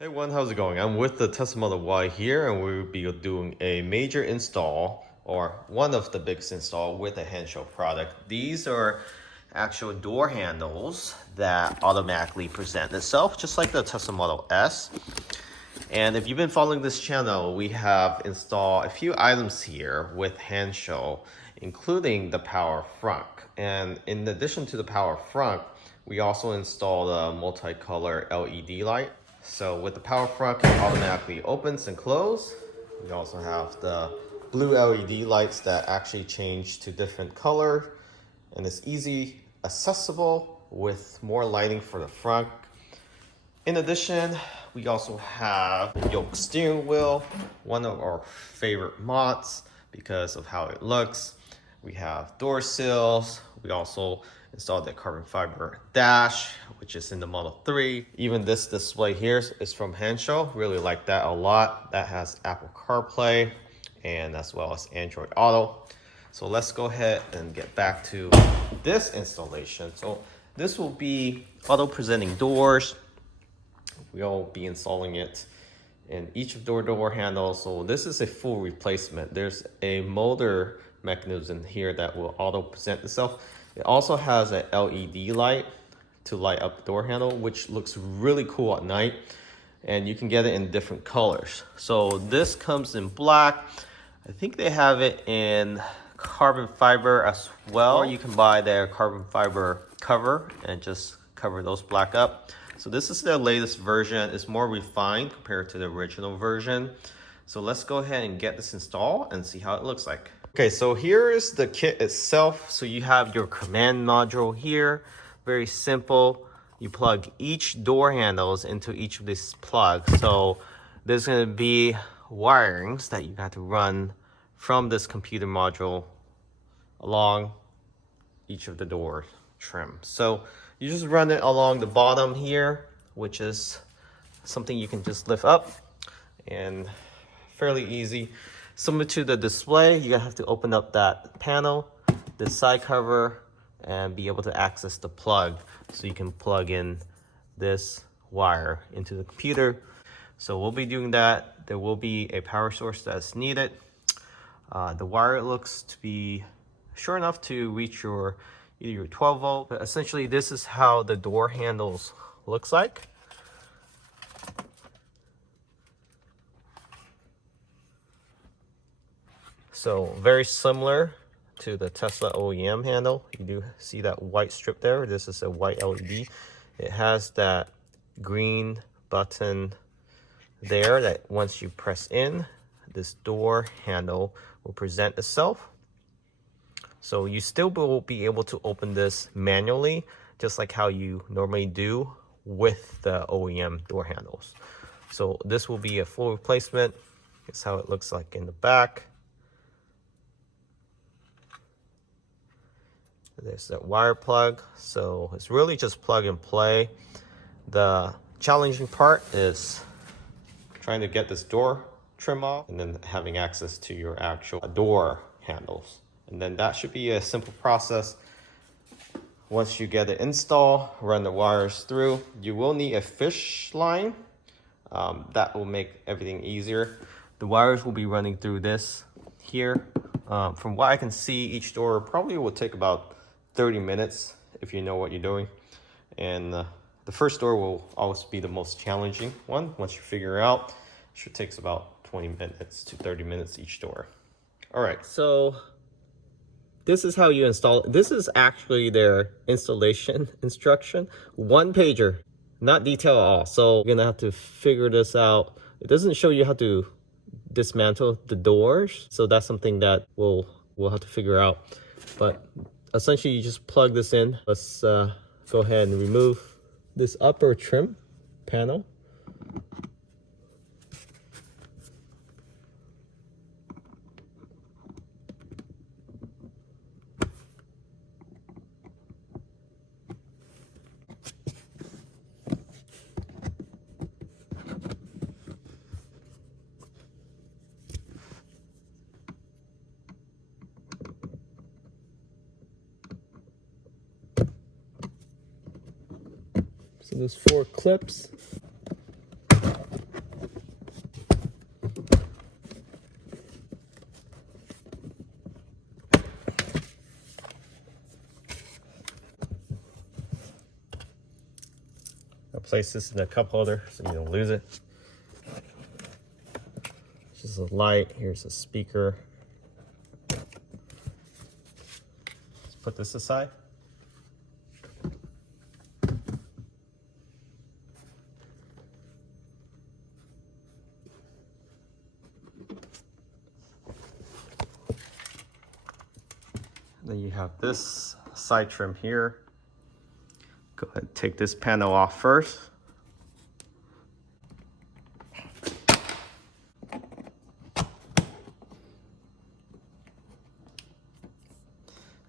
Hey everyone, how's it going? I'm with the Tesla Model Y here and we'll be doing a major install or one of the biggest install with a Henshaw product. These are actual door handles that automatically present itself just like the Tesla Model S. And if you've been following this channel, we have installed a few items here with Henshaw, including the power front. And in addition to the power front, we also installed a multicolor LED light. So with the power front, it automatically opens and closes. We also have the blue LED lights that actually change to different color, and it's easy accessible with more lighting for the front. In addition, we also have the yoke steering wheel, one of our favorite mods because of how it looks. We have door sills. We also installed the carbon fiber dash, which is in the Model 3. Even this display here is from Henshaw. Really like that a lot. That has Apple CarPlay and as well as Android Auto. So let's go ahead and get back to this installation. So this will be auto presenting doors. We'll be installing it in each of the door handles. So this is a full replacement. There's a motor mechanism here that will auto present itself. It also has a LED light to light up the door handle, which looks really cool at night. And you can get it in different colors. So this comes in black. I think they have it in carbon fiber as well. Or you can buy their carbon fiber cover and just cover those black up. So this is the latest version. It's more refined compared to the original version. So let's go ahead and get this installed and see how it looks like. Okay, so here is the kit itself. So you have your command module here. Very simple. You plug each door handles into each of these plugs. So there's going to be wirings that you have to run from this computer module along each of the door trim. So you just run it along the bottom here, which is something you can just lift up and fairly easy. Similar to the display, you have to open up that panel, the side cover, and be able to access the plug. So you can plug in this wire into the computer. So we'll be doing that. There will be a power source that's needed. The wire looks to be short enough to reach either your 12 volt, but essentially this is how the door handles looks like. So very similar to the Tesla OEM handle. You do see that white strip there. This is a white LED. It has that green button there that once you press in, this door handle will present itself. So you still will be able to open this manually, just like how you normally do with the OEM door handles. So this will be a full replacement. Here's how it looks like in the back. There's that wire plug. So it's really just plug and play. The challenging part is trying to get this door trim off and then having access to your actual door handles. And then that should be a simple process. Once you get it installed, run the wires through. You will need a fish line. That will make everything easier. The wires will be running through this here. From what I can see, each door probably will take about 30 minutes if you know what you're doing. And the first door will always be the most challenging one. Once you figure it out, it should take about 20 minutes to 30 minutes each door. All right, so this is how you install it. This is actually their installation instruction. One pager, not detail at all. So you're gonna have to figure this out. It doesn't show you how to dismantle the doors. So that's something that we'll have to figure out. But essentially you just plug this in. Let's go ahead and remove this upper trim panel. So there's 4 clips. place this in a cup holder so you don't lose it. Just a light. Here's a speaker. Let's put this aside. Then you have this side trim here. Go ahead and take this panel off first.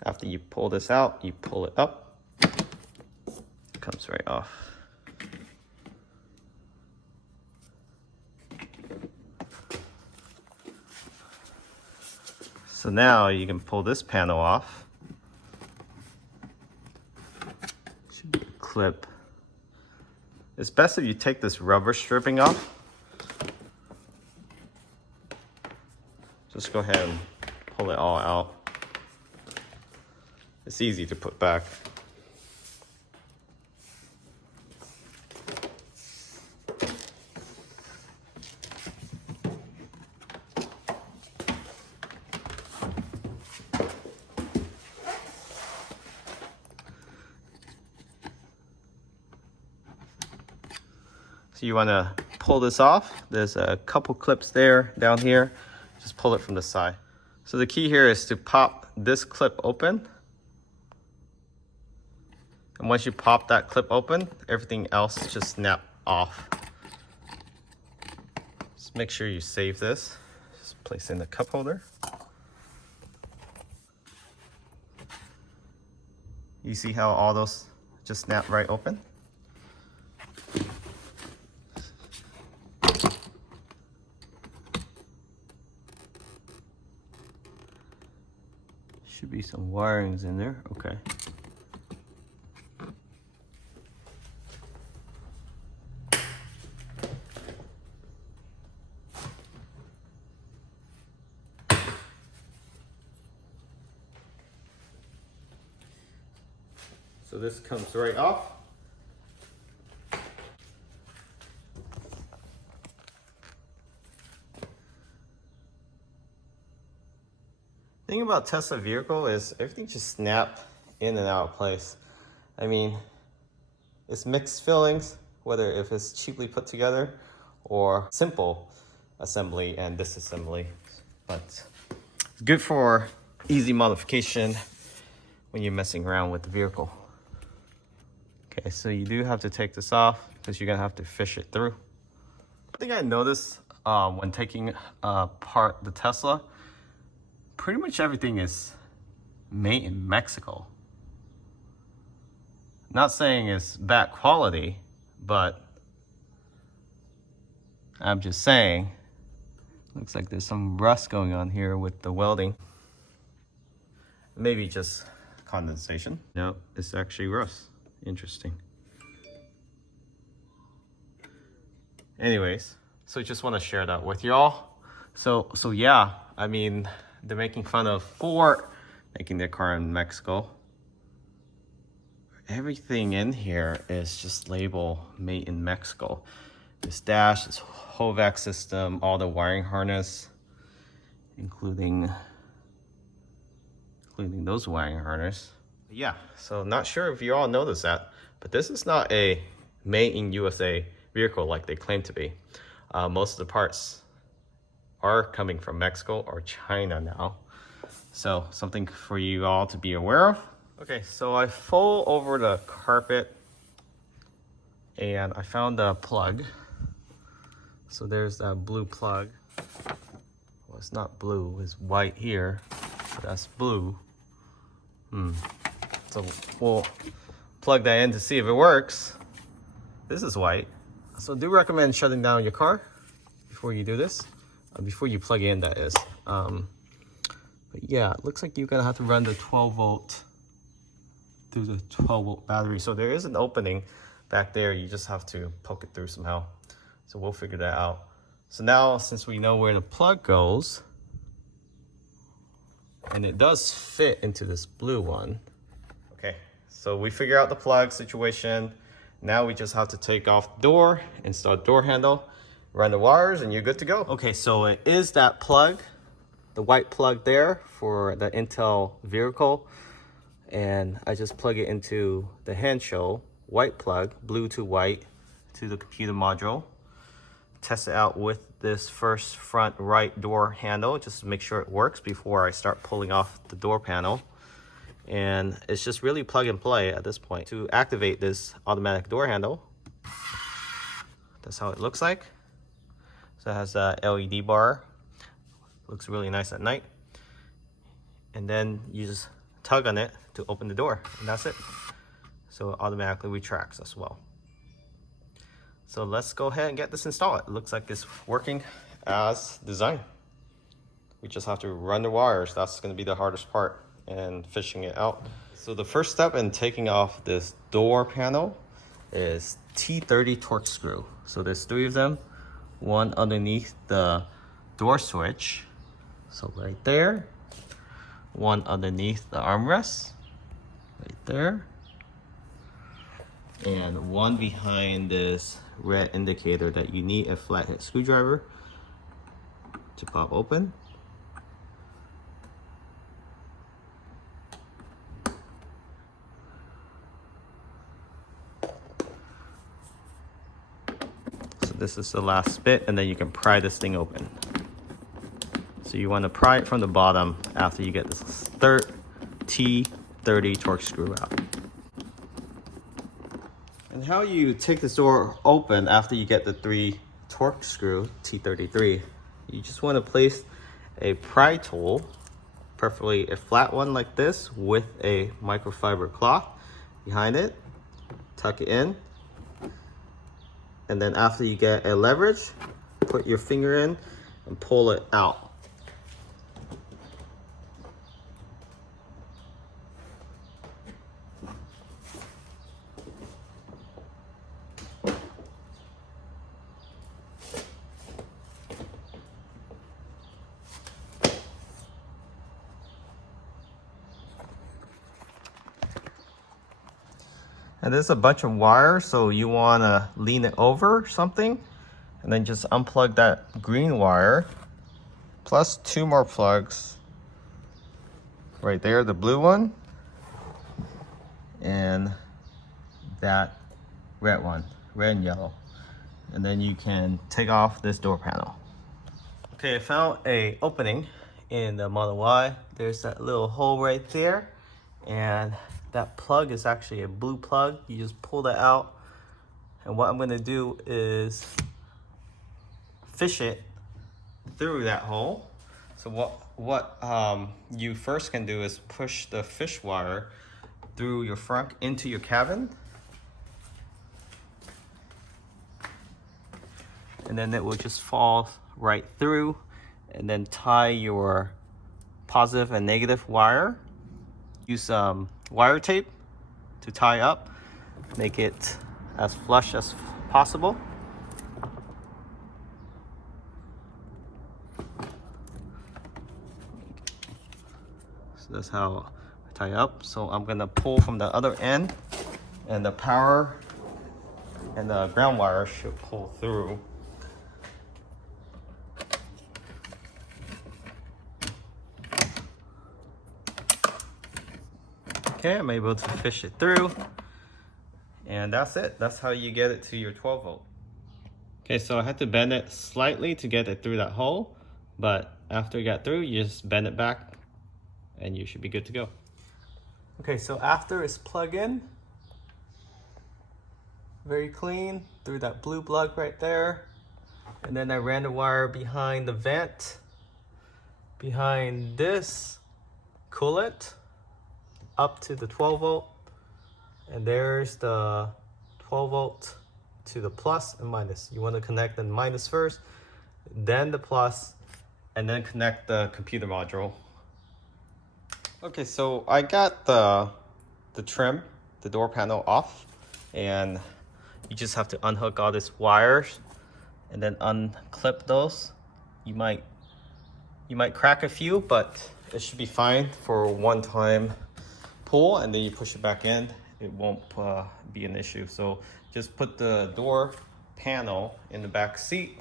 After you pull this out, you pull it up. It comes right off. So now you can pull this panel off. Should be a clip. It's best if you take this rubber stripping off. Just go ahead and pull it all out. It's easy to put back. So you want to pull this off. There's a couple clips there down here. Just pull it from the side. So the key here is to pop this clip open. And once you pop that clip open, everything else just snap off. Just make sure you save this. Just place it in the cup holder. You see how all those just snap right open? Should be some wirings in there. Okay. So this comes right off. The thing about Tesla vehicle is everything just snap in and out of place. I mean, it's mixed feelings, whether if it's cheaply put together or simple assembly and disassembly. But it's good for easy modification when you're messing around with the vehicle. Okay, so you do have to take this off because you're gonna have to fish it through. I think I noticed when taking apart the Tesla, pretty much everything is made in Mexico. Not saying it's bad quality, but I'm just saying, looks like there's some rust going on here with the welding. Maybe just condensation. No, it's actually rust. Interesting. Anyways, so just want to share that with y'all. So yeah, I mean, they're making fun of Ford making their car in Mexico. Everything in here is just labeled made in Mexico. This dash, this HVAC system, all the wiring harness, including those wiring harness. Yeah, so not sure if you all noticed that, but this is not a made in USA vehicle like they claim to be. Most of the parts are coming from Mexico or China now. So something for you all to be aware of. Okay, so I fold over the carpet and I found a plug. So there's that blue plug. Well, it's not blue, it's white here, but that's blue. So we'll plug that in to see if it works. This is white. So do recommend shutting down your car before you do this. Before you plug in, that is. But yeah, it looks like you're gonna have to run the 12 volt through the 12 volt battery. So there is an opening back there. You just have to poke it through somehow. So we'll figure that out. So now, since we know where the plug goes, and it does fit into this blue one. Okay, so we figure out the plug situation. Now we just have to take off the door, install the door handle, run the wires, and you're good to go. Okay, so it is that plug, the white plug there for the Intel vehicle. And I just plug it into the Hansshow white plug, blue to white, to the computer module. Test it out with this first front right door handle just to make sure it works before I start pulling off the door panel. And it's just really plug and play at this point. To activate this automatic door handle, that's how it looks like. So it has a LED bar, looks really nice at night. And then you just tug on it to open the door, and that's it. So it automatically retracts as well. So let's go ahead and get this installed. It looks like it's working as designed. We just have to run the wires. That's going to be the hardest part, and fishing it out. So the first step in taking off this door panel is T30 Torx screw. So there's 3 of them, one underneath the door switch, so right there, one underneath the armrest, right there, and one behind this red indicator that you need a flathead screwdriver to pop open. So this is the last bit, and then you can pry this thing open. So you want to pry it from the bottom after you get this third T30 Torx screw out. And how you take this door open after you get the 3 Torx screw, T33, you just want to place a pry tool, preferably a flat one like this with a microfiber cloth behind it, tuck it in, and then after you get a leverage, put your finger in and pull it out. And there's a bunch of wire, so you want to lean it over something and then just unplug that green wire, plus 2 more plugs right there, the blue one and that red one, red and yellow. And then you can take off this door panel. Okay, I found a opening in the Model Y. There's that little hole right there, and that plug is actually a blue plug. You just pull that out, and what I'm going to do is fish it through that hole. So what you first can do is push the fish wire through your front into your cabin, and then it will just fall right through, and then tie your positive and negative wire. Use wire tape to tie up, make it as flush as possible. So that's how I tie up. So I'm gonna pull from the other end, and the power and the ground wire should pull through. Okay, I'm able to fish it through, and that's it. That's how you get it to your 12 volt. Okay, so I had to bend it slightly to get it through that hole, but after it got through, you just bend it back and you should be good to go. Okay, so after it's plugged in, very clean, through that blue plug right there. And then I ran the wire behind the vent, behind this coolant, up to the 12 volt, and there's the 12 volt to the plus and minus. You want to connect the minus first, then the plus, and then connect the computer module. Okay, so I got the trim, the door panel off, and you just have to unhook all these wires and then unclip those. You might crack a few, but it should be fine for one time pull, and then you push it back in it won't be an issue. So just put the door panel in the back seat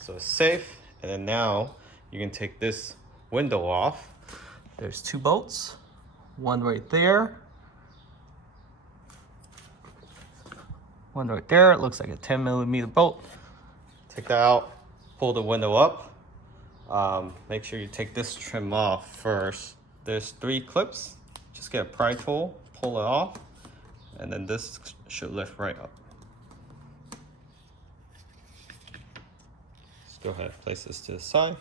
so it's safe. And then now you can take this window off. There's 2 bolts, one right there, one right there. It looks like a 10mm bolt. Take that out, pull the window up. Make sure you take this trim off first. There's 3 clips. Just get a pry tool, pull it off, and then this should lift right up. Let's go ahead and place this to the side.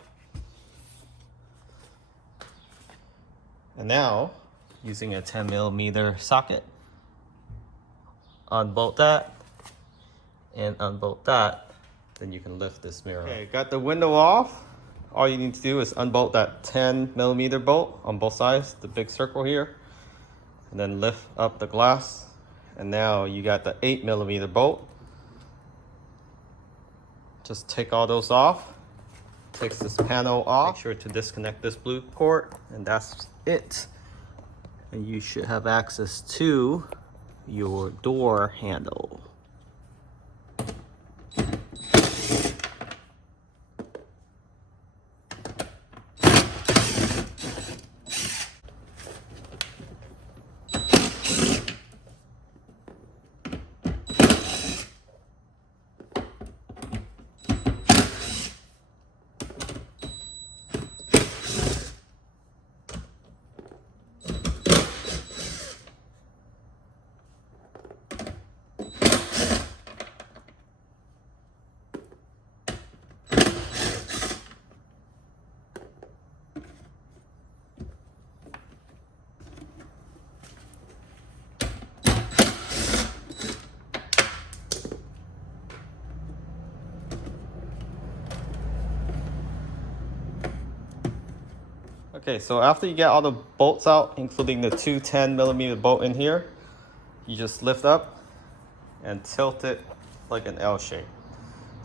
And now, using a 10mm socket, unbolt that and unbolt that, then you can lift this mirror. Okay, got the window off. All you need to do is unbolt that 10mm bolt on both sides, the big circle here, and then lift up the glass. And now you got the 8mm bolt. Just take all those off. Takes this panel off. Make sure to disconnect this blue port, and that's it. And you should have access to your door handle. Okay, so after you get all the bolts out, including the 2 10mm bolt in here, you just lift up and tilt it like an L shape.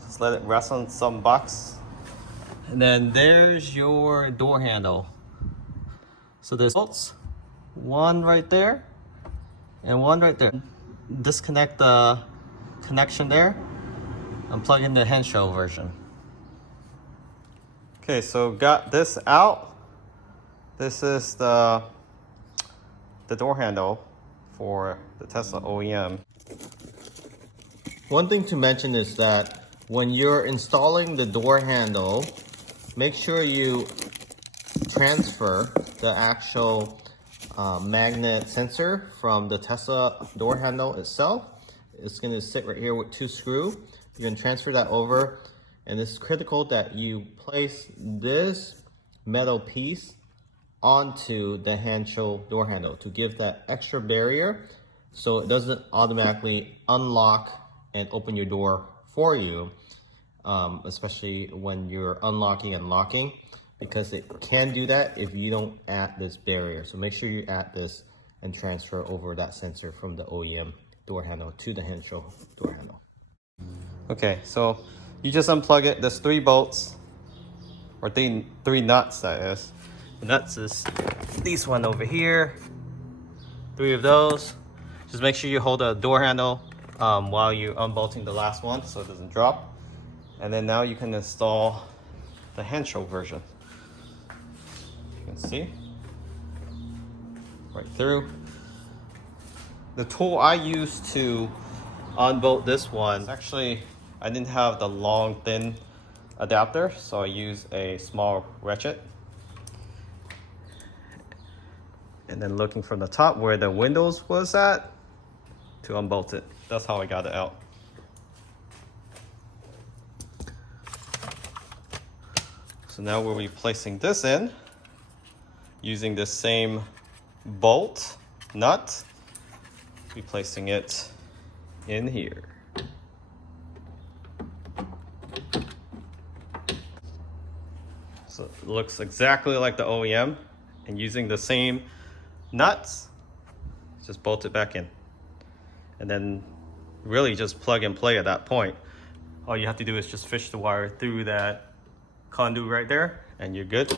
Just let it rest on some box. And then there's your door handle. So there's bolts, one right there and one right there. Disconnect the connection there and plug in the Henshow version. Okay, so got this out. This is the door handle for the Tesla OEM. One thing to mention is that when you're installing the door handle, make sure you transfer the actual magnet sensor from the Tesla door handle itself. It's going to sit right here with 2 screws. You're going to transfer that over, and it's critical that you place this metal piece onto the Henshow door handle to give that extra barrier so it doesn't automatically unlock and open your door for you, especially when you're unlocking and locking, because it can do that if you don't add this barrier. So make sure you add this and transfer over that sensor from the OEM door handle to the Henshow door handle. Okay, so you just unplug it. There's 3 bolts, or three nuts, that is. The nuts is this one over here, 3 of those. Just make sure you hold the door handle while you're unbolting the last one so it doesn't drop. And then now you can install the Henshow version. You can see right through. The tool I used to unbolt this one, actually I didn't have the long thin adapter, so I used a small ratchet. And then looking from the top where the windows was at to unbolt it. That's how I got it out. So now we'll be placing this in using the same bolt nut. Be placing it in here. So it looks exactly like the OEM, and using the same nuts, just bolt it back in. And then really just plug and play at that point. All you have to do is just fish the wire through that conduit right there and you're good.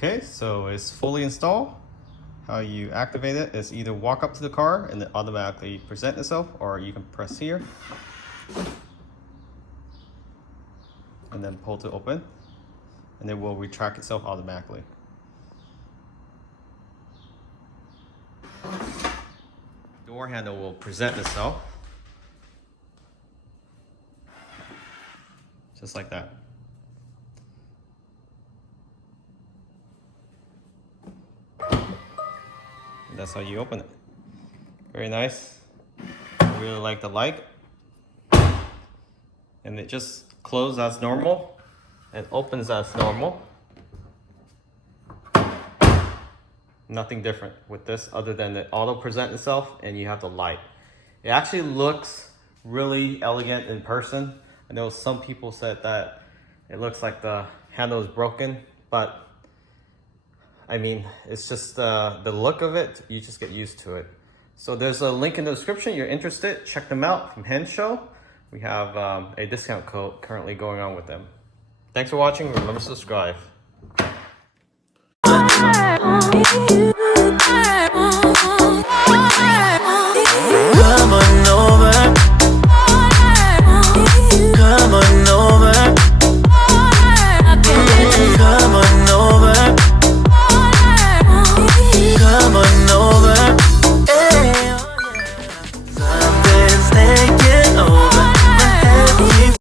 Okay, so it's fully installed. How you activate it is either walk up to the car and it automatically present itself, or you can press here and then pull to open, and it will retract itself automatically. Door handle will present itself just like that. And that's how you open it. Very nice. I really like the light. And it just closes as normal and opens as normal. Nothing different with this other than the auto present itself and you have the light. It actually looks really elegant in person. I know some people said that it looks like the handle is broken, but I mean, it's just the look of it, you just get used to it. So there's a link in the description. You're interested, check them out from Henshow. We have a discount code currently going on with them. Thanks for watching. Remember to subscribe.